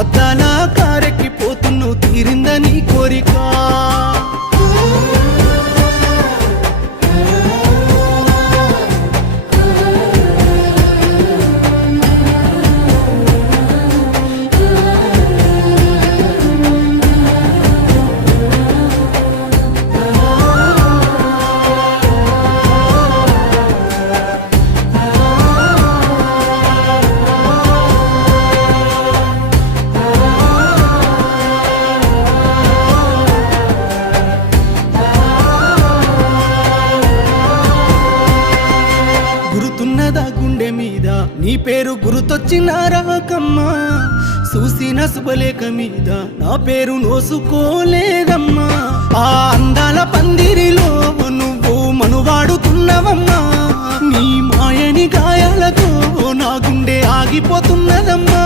అద్దాల కారెక్కిపోతున్నావు తీరిందా నీ కోరిక గురుతున్నదా గుండె మీద నీ పేరు గుర్తొచ్చిన రాకమ్మా చూసిన శుభలేఖ మీద నా పేరు నోసుకోలేదమ్మా ఆ అందాల పందిరిలో నువ్వు మనువాడుతున్నవమ్మా నీ మాయని గాయాలతో నా గుండె ఆగిపోతున్నదమ్మా.